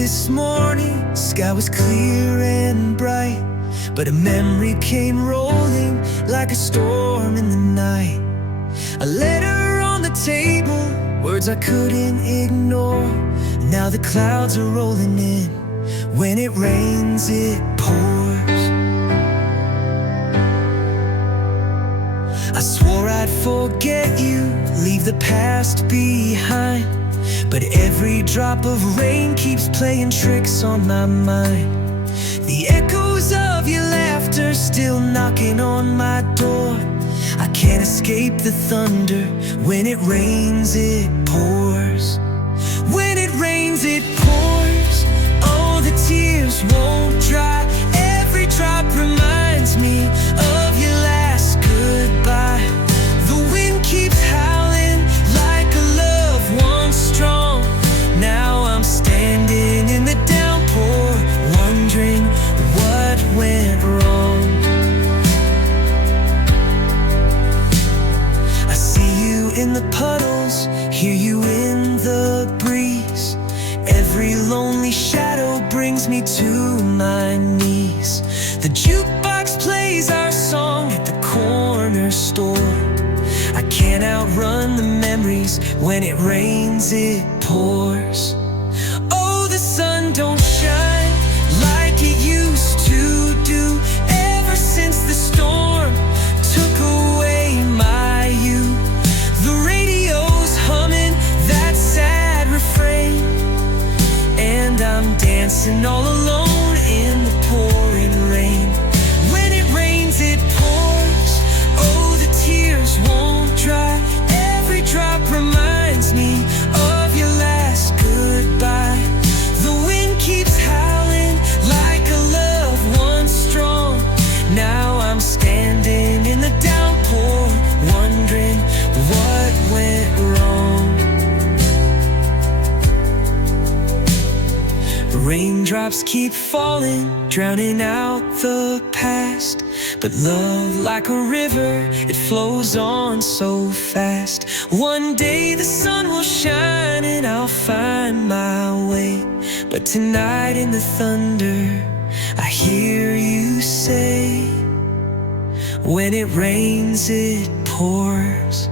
this morning, sky was clear and bright, but a memory came rolling like a storm in the night. A letter on the table, words I couldn't ignore. Now the clouds are rolling in. When it rains, it pours. I swore I'd forget you, leave the past behind, but every drop of rain keeps playing tricks on my mind. The echoes of your laughter still knocking on my door. I can't escape the thunder. When it rains, it pours. When it rains, it pours. Oh, the tears won't dry. Every drop reminds me of your last goodbye. The wind keeps howling like a love once strong. Now I'm standing in the downpour, wondering what went wrong. I see you in the puddles, hear you in the breeze. Every lonely shadow brings me to my knees. The jukebox plays our song at the corner store. I can't outrun the memories. When it rains, it pours. Oh, the sun don't shine like it used to do. Ever since the storm took away my youth, the radio's humming that sad refrain, and I'm dancing all alone in the pouring rain. When it rains, it pours. Oh, the tears won't dry. Every drop reminds me of your last goodbye. The wind keeps howling like a love once strong. Now I'm standing in the downpour, wondering what went wrong. Raindrops keep falling, drowning out the past, but love, like a river, it flows on so fast. One day the sun will shine and I'll find my way, but tonight in the thunder I hear you say, when it rains, it pours.